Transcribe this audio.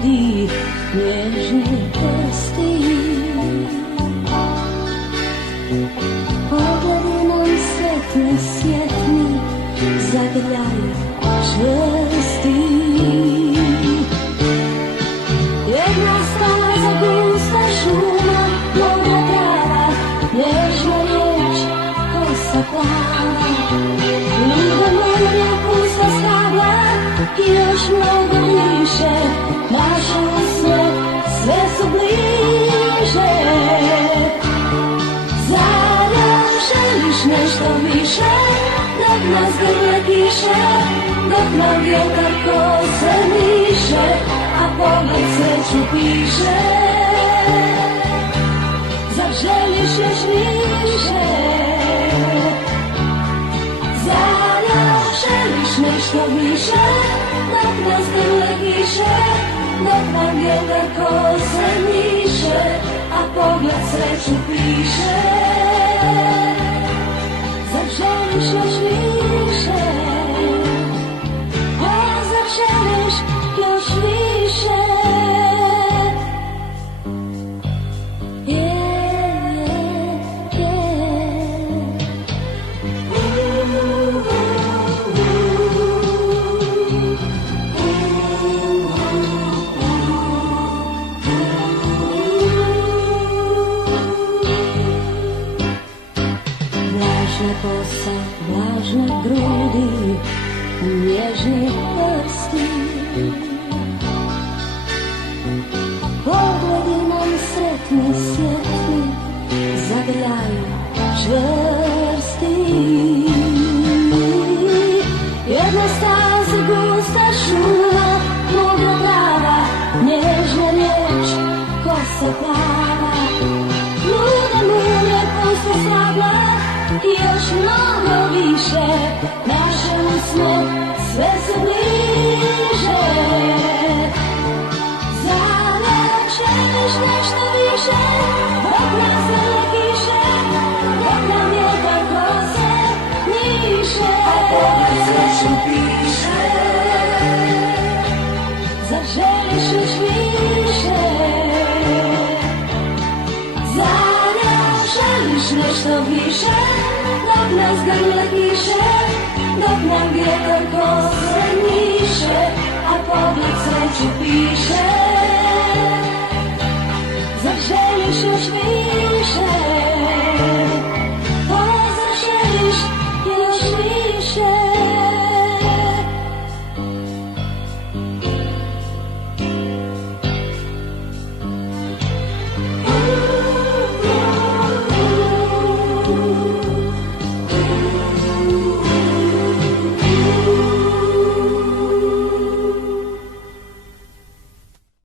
grudi, nježni prsti. Pogledi nam svetli, svjetni, zagrljaju čvrsti. Jedna staza, gusta šuma, moja trava, nježna riječ, kosa plava. Luda moja, pusta stabla i još mnogo više, naše usne sve su bliže. Zada želiš nešto više, dok nas grle kiše, dok nam vjetar kose miše, a pogled sreću piše. Zar želiš još više? Zada želiš nešto više, dok nas grle kiše, dok nam vjetar kose miše, a pogled sreću piše. Zar želiš još više? O, zar želiš još više? Vlažna kosa, vlažne grudi, nježni prsti. Pogledi nam sretni, svjetli, zagrljaju čvrsti. Jedna staza, gusta šuma, moja trava, nježna riječ, kosa plava. Luda mulja, pusta stabla i još mnogo više, naše usne sve su bliže. Zada želiš nešto više, dok nas grle kiše, dok nam vjetar kose miše, a pogled sreću piše. Zar želiš još više? Zada želiš nešto više, dok nas grle kiše, dok nam vjetar kose miše, a pogled sreću piše.